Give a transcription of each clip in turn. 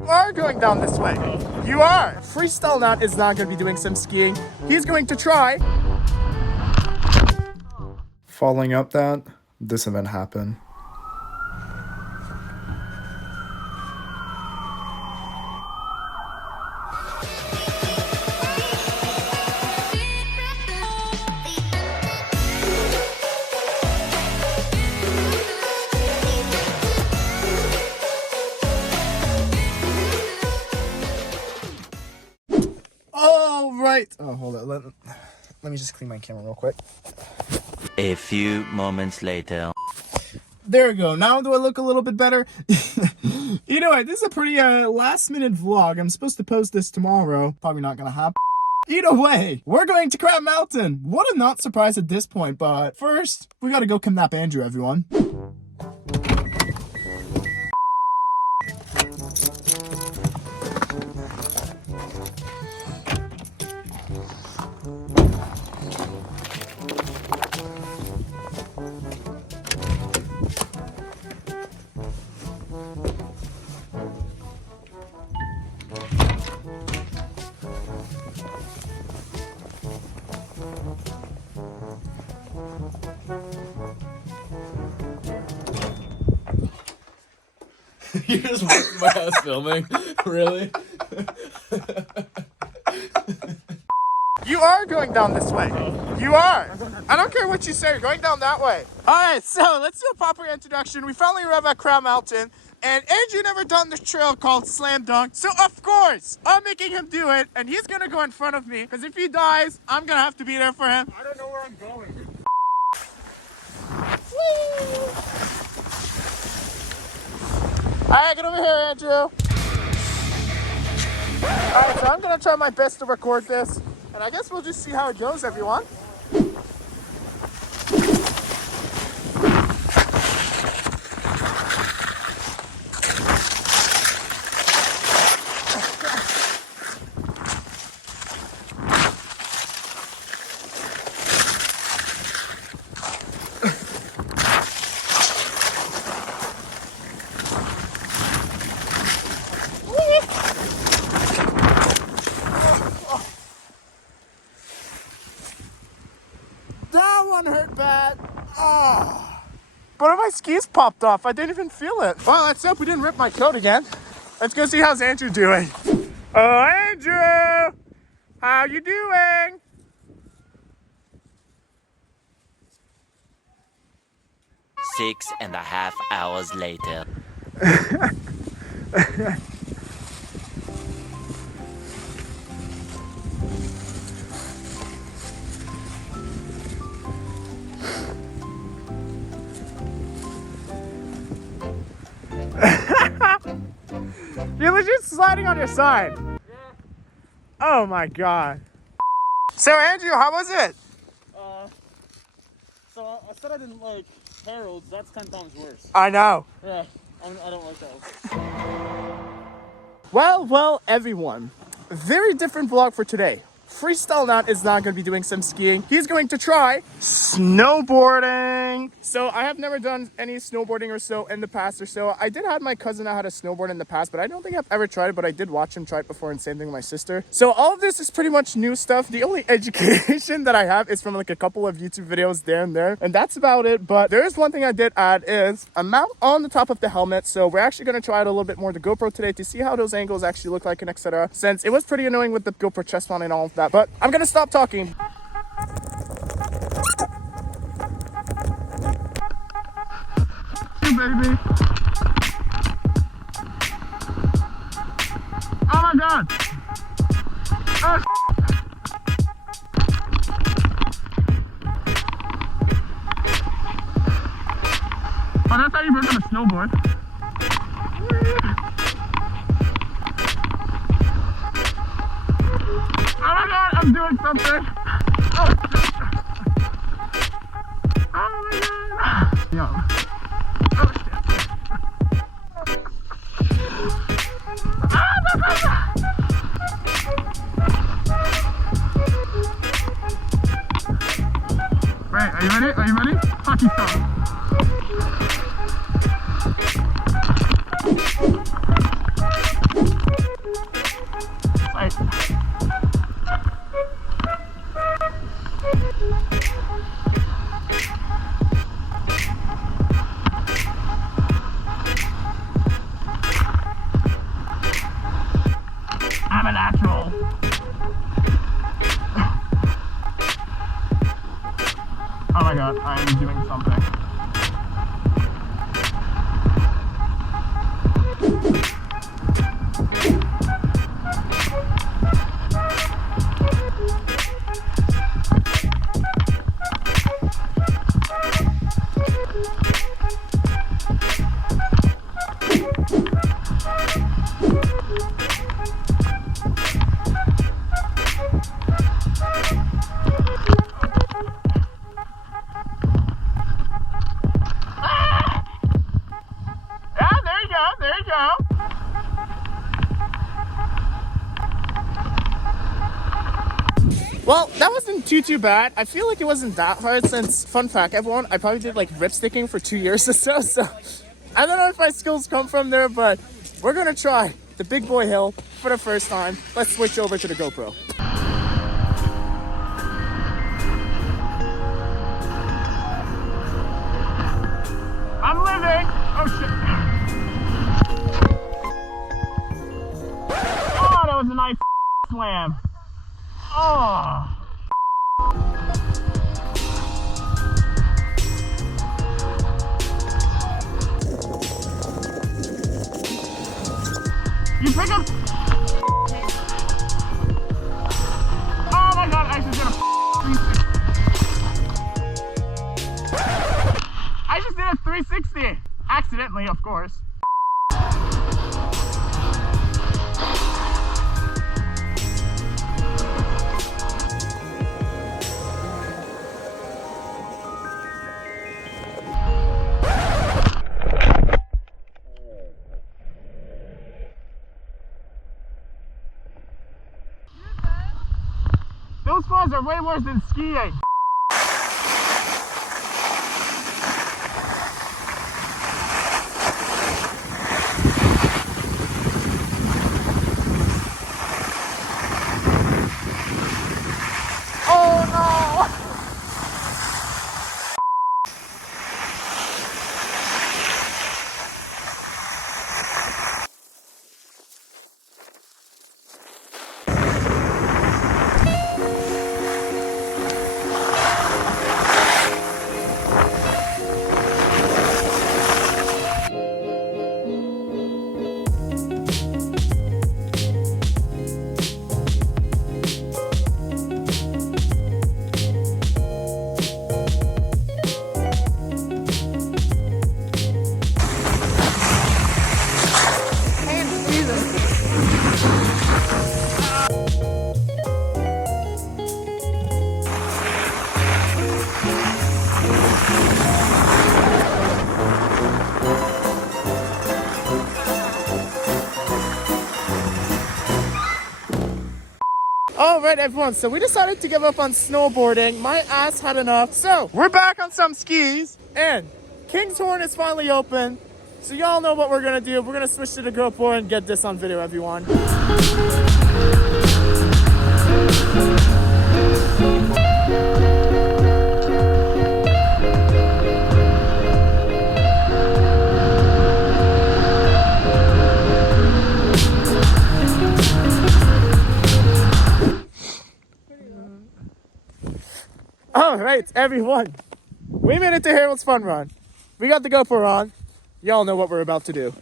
You are going down this way. You are. Freestyle Nath is not going to be doing some skiing. He's going to try. Following up that, this event happened. Right. Oh, hold on. Let me just clean my camera real quick. A few moments later. There we go. Now do I look a little bit better? You know what? This is a pretty last minute vlog. I'm supposed to post this tomorrow. Probably not gonna happen. Either way, we're going to Crabbe Mountain. What a not surprise at this point, but first, we gotta go kidnap Andrew, everyone. You're just wiping my ass filming? Really? You are going down this way. You are. I don't care what you say. You're going down that way. All right, so let's do a proper introduction. We finally arrived at Crabbe Mountain, and Andrew never done this trail called Slam Dunk. So, of course, I'm making him do it, and he's going to go in front of me, because if he dies, I'm going to have to be there for him. I don't know where I'm going. Woo! All right, get over here, Andrew. All right, so I'm going to try my best to record this. And I guess we'll just see how it goes, everyone. Hurt bad. Oh. But my skis popped off. I didn't even feel it. Well, let's hope we didn't rip my coat again. Let's go see how's Andrew doing. Oh, Andrew! How you doing? Six and a half hours later. You're legit sliding on your side. Yeah. Oh my god. So Andrew, how was it? So I said I didn't like Harold's. That's 10 times worse. I know. Yeah, I don't like that. Well, everyone. Very different vlog for today. Freestyle Nath is not going to be doing some skiing. He's going to try snowboarding. So I have never done any snowboarding or so in the past or so. I did have my cousin that had a snowboard in the past, but I don't think I've ever tried it, but I did watch him try it before, and same thing with my sister. So all of this is pretty much new stuff. The only education that I have is from like a couple of YouTube videos there and there, and that's about it. But there is one thing I did add is a mount on the top of the helmet. So we're actually going to try it a little bit more with the GoPro today to see how those angles actually look like and etc. Since it was pretty annoying with the GoPro chest mount and all of that. But I'm going to stop talking. Baby. Oh my god. Oh, that's how you work on a snowboard. Oh my god, I'm doing something. Oh, oh my god. Yo. Right, are you ready? Are you ready? Hockey style. a natural. Oh my god, I am doing something. There you go. Well, that wasn't too bad. I feel like it wasn't that hard since, fun fact, everyone, I probably did like ripsticking for 2 years or so. So I don't know if my skills come from there, but we're gonna try the big boy hill for the first time. Let's switch over to the GoPro. I'm living. Oh shit. Oh, that was a nice slam. Oh. You pick up. Oh my god, I just did a 360. I just did a 360. Accidentally, of course. Those falls are way worse than skiing. Oh no! Alright everyone, so we decided to give up on snowboarding. My ass had enough. So we're back on some skis and King's Horn is finally open. So y'all know what we're gonna do. We're gonna switch to the GoPro and get this on video, everyone. Alright, everyone. We made it to Harold's Fun Run. We got the GoPro on. Y'all know what we're about to do.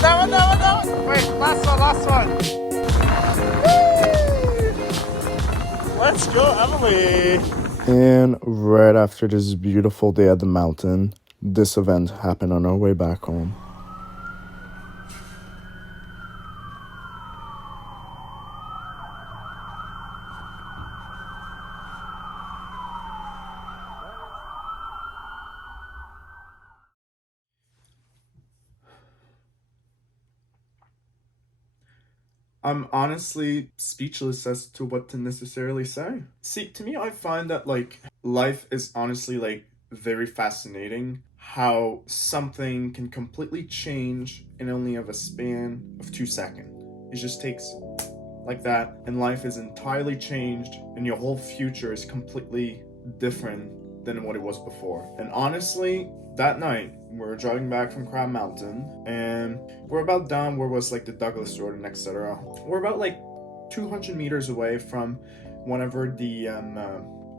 That one. Wait, last one. Woo! Let's go, Emelie. And right after this beautiful day at the mountain, this event happened on our way back home. I'm honestly speechless as to what to necessarily say. See, to me, I find that, like, life is honestly, like, very fascinating. How something can completely change in only of a span of 2 seconds. It just takes like that, and life is entirely changed, and your whole future is completely different than what it was before. And honestly, that night, we were driving back from Crabbe Mountain, and we're about done where was like the Douglas Road and etc. We're about like 200 meters away from whenever the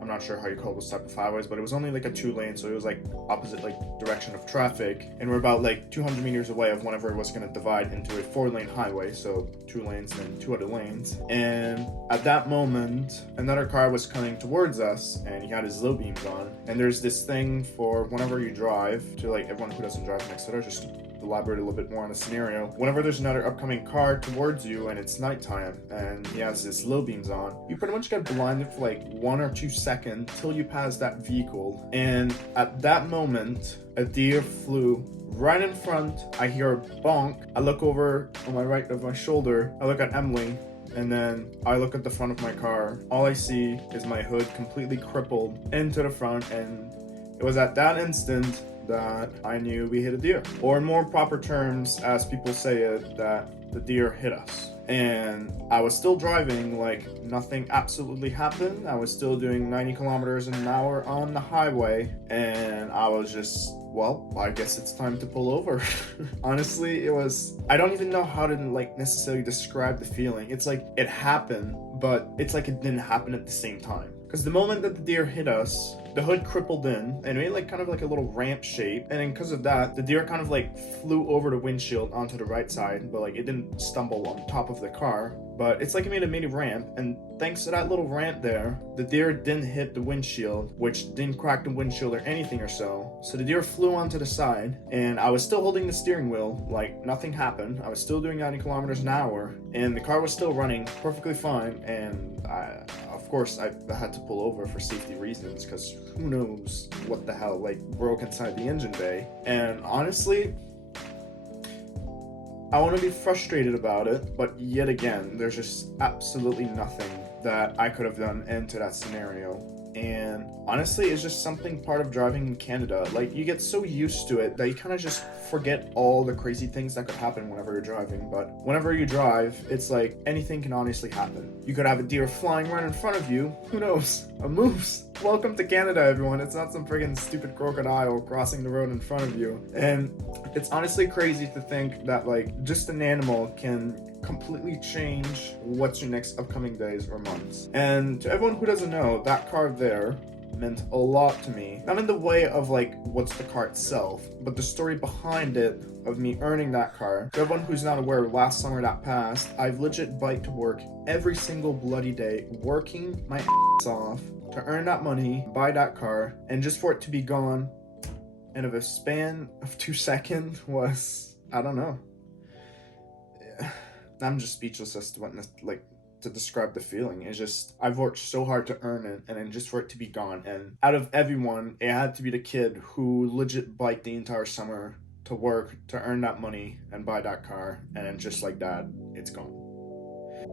I'm not sure how you call those type of highways, but it was only like a 2-lane, so it was like opposite like direction of traffic, and we're about like 200 meters away of whenever it was going to divide into a 4-lane highway, so 2 lanes and 2 other lanes. And at that moment, another car was coming towards us, and he had his low beams on. And there's this thing for whenever you drive, to like everyone who doesn't drive next to it, just elaborate a little bit more on the scenario. Whenever there's another upcoming car towards you and it's nighttime and he has his low beams on, you pretty much get blinded for like 1 or 2 seconds till you pass that vehicle. And at that moment, a deer flew right in front. I hear a bonk. I look over on my right of my shoulder. I look at Emelie. And then I look at the front of my car. All I see is my hood completely crippled into the front, and it was at that instant that I knew we hit a deer. Or in more proper terms, as people say it, that the deer hit us. And I was still driving like nothing absolutely happened. I was still doing 90 kilometers an hour on the highway, and I was just, well, I guess it's time to pull over. Honestly, I don't even know how to like necessarily describe the feeling. It's like it happened, but it's like it didn't happen at the same time. Because the moment that the deer hit us, the hood crippled in and made like kind of like a little ramp shape, and then because of that, the deer kind of like flew over the windshield onto the right side, but like it didn't stumble on top of the car. But it's like it made a mini ramp, and thanks to that little ramp there, the deer didn't hit the windshield, which didn't crack the windshield or anything or so. So the deer flew onto the side, and I was still holding the steering wheel, like nothing happened. I was still doing 90 kilometers an hour, and the car was still running perfectly fine, and of course, I had to pull over for safety reasons, because who knows what the hell like broke inside the engine bay. And honestly, I want to be frustrated about it, but yet again, there's just absolutely nothing that I could have done into that scenario. And honestly, it's just something part of driving in Canada. Like, you get so used to it that you kind of just forget all the crazy things that could happen whenever you're driving. But whenever you drive, it's like anything can honestly happen. You could have a deer flying right in front of you. Who knows? A moose. Welcome to Canada, everyone. It's not some friggin' stupid crocodile crossing the road in front of you. And it's honestly crazy to think that, like, just an animal can completely change what's your next upcoming days or months. And to everyone who doesn't know, that car there meant a lot to me. Not in the way of like what's the car itself, but the story behind it of me earning that car. To everyone who's not aware, last summer that passed, I've legit biked to work every single bloody day, working my ass off to earn that money, buy that car, and just for it to be gone in a span of 2 seconds was, I don't know. I'm just speechless as to what, like, to describe the feeling. It's just, I've worked so hard to earn it, and then just for it to be gone. And out of everyone, it had to be the kid who legit biked the entire summer to work to earn that money and buy that car, and then just like that, it's gone.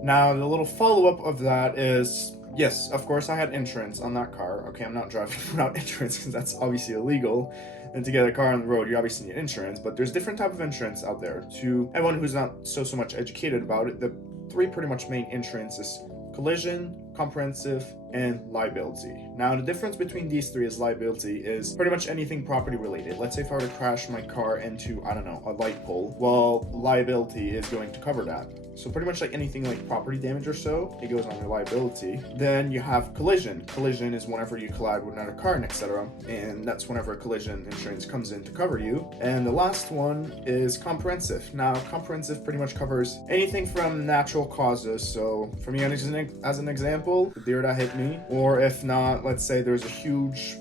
Now, the little follow-up of that is, yes, of course I had insurance on that car. Okay, I'm not driving without insurance because that's obviously illegal. And to get a car on the road, you obviously need insurance, but there's different type of insurance out there. To everyone who's not so much educated about it, the 3 pretty much main insurances: collision, comprehensive, and liability. Now, the difference between these 3 is liability is pretty much anything property related. Let's say if I were to crash my car into, I don't know, a light pole, well, liability is going to cover that. So pretty much like anything like property damage or so, it goes on your liability. Then you have collision. Collision is whenever you collide with another car and etc. And that's whenever collision insurance comes in to cover you. And the last one is comprehensive. Now, comprehensive pretty much covers anything from natural causes. So for me, as an example, the deer that hit me, or if not, let's say there's a huge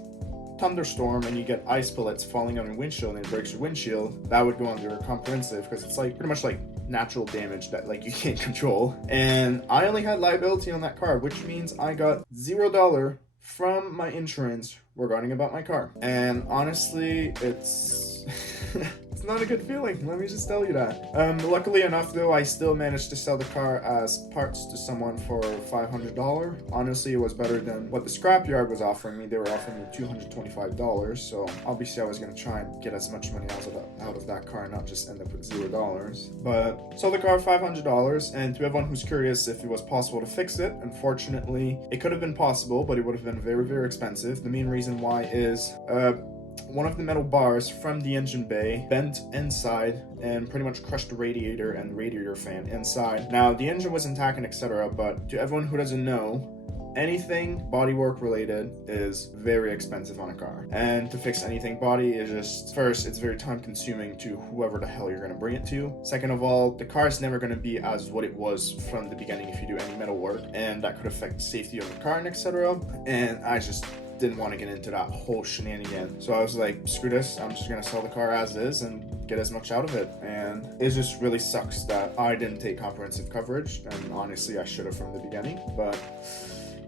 thunderstorm and you get ice pellets falling on your windshield and it breaks your windshield, that would go under comprehensive because it's like pretty much like natural damage that like you can't control. And I only had liability on that car, which means I got $0 from my insurance regarding about my car. And honestly, it's It's not a good feeling, let me just tell you that. Luckily enough though, I still managed to sell the car as parts to someone for $500. Honestly, it was better than what the scrapyard was offering me. They were offering me $225, so obviously I was gonna try and get as much money out of that car and not just end up with $0. But sold the car $500, and to everyone who's curious if it was possible to fix it, unfortunately, it could have been possible, but it would have been very, very expensive. The main reason why is, one of the metal bars from the engine bay bent inside and pretty much crushed the radiator and the radiator fan inside. Now, the engine was intact and etc., but to everyone who doesn't know, anything bodywork related is very expensive on a car. And to fix anything body is just, first, it's very time consuming to whoever the hell you're going to bring it to. Second of all, the car is never going to be as what it was from the beginning if you do any metal work, and that could affect the safety of the car and etc. And I just didn't want to get into that whole shenanigan. So I was like, screw this, I'm just gonna sell the car as is and get as much out of it. And it just really sucks that I didn't take comprehensive coverage, and honestly I should have from the beginning, but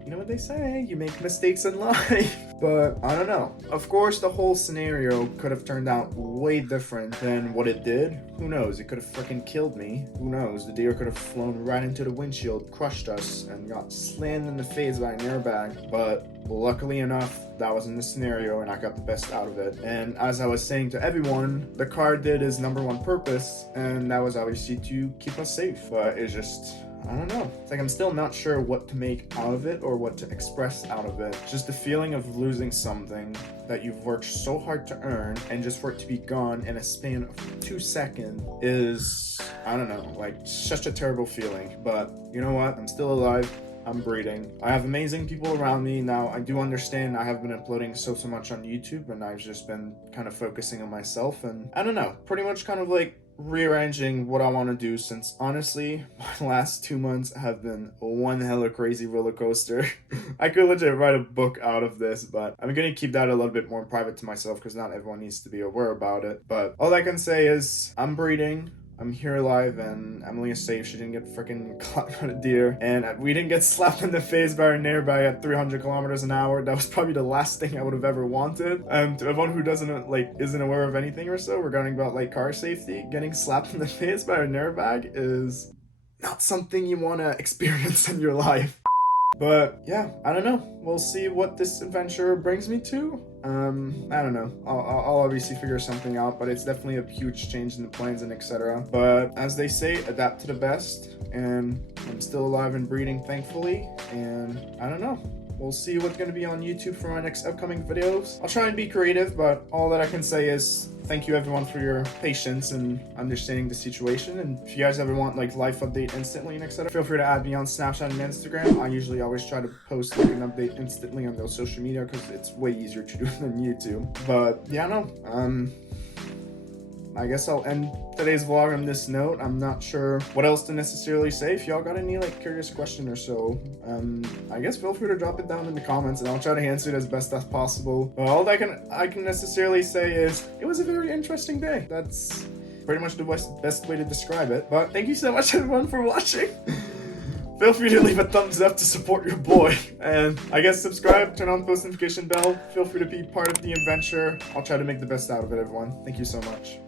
you know what they say, you make mistakes in life. But I don't know. Of course, the whole scenario could have turned out way different than what it did. Who knows? It could have freaking killed me. Who knows? The deer could have flown right into the windshield, crushed us, and got slammed in the face by an airbag. But luckily enough, that wasn't the scenario, and I got the best out of it. And as I was saying to everyone, the car did its number one purpose, and that was obviously to keep us safe. But it's just, I don't know. It's like I'm still not sure what to make out of it or what to express out of it. Just the feeling of losing something that you've worked so hard to earn, and just for it to be gone in a span of 2 seconds is, I don't know, like such a terrible feeling. But you know what? I'm still alive. I'm breathing. I have amazing people around me. Now, I do understand I have been uploading so much on YouTube, and I've just been kind of focusing on myself, and I don't know, pretty much kind of like rearranging what I want to do, since honestly my last 2 months have been one hella crazy roller coaster. I could legit write a book out of this, but I'm gonna keep that a little bit more private to myself because not everyone needs to be aware about it. But all I can say is I'm breathing, I'm here alive, and Emelie is safe. She didn't get freaking caught by a deer, and we didn't get slapped in the face by an airbag at 300 kilometers an hour. That was probably the last thing I would have ever wanted. And to everyone who isn't aware of anything or so regarding about like car safety, getting slapped in the face by an airbag is not something you want to experience in your life. But yeah, I don't know. We'll see what this adventure brings me to. I don't know. I'll obviously figure something out, but it's definitely a huge change in the plans and etc. But as they say, adapt to the best, and I'm still alive and breathing, thankfully. And I don't know. We'll see what's going to be on YouTube for my next upcoming videos. I'll try and be creative, but all that I can say is thank you everyone for your patience and understanding the situation. And if you guys ever want like life update instantly and etc., feel free to add me on Snapchat and Instagram. I usually always try to post like an update instantly on those social media because it's way easier to do than YouTube. But yeah, no. I guess I'll end today's vlog on this note. I'm not sure what else to necessarily say. If y'all got any like curious question or so, I guess feel free to drop it down in the comments and I'll try to answer it as best as possible. But all that I can necessarily say is it was a very interesting day. That's pretty much the best way to describe it. But thank you so much everyone for watching. Feel free to leave a thumbs up to support your boy. And I guess subscribe, turn on the post notification bell. Feel free to be part of the adventure. I'll try to make the best out of it, everyone. Thank you so much.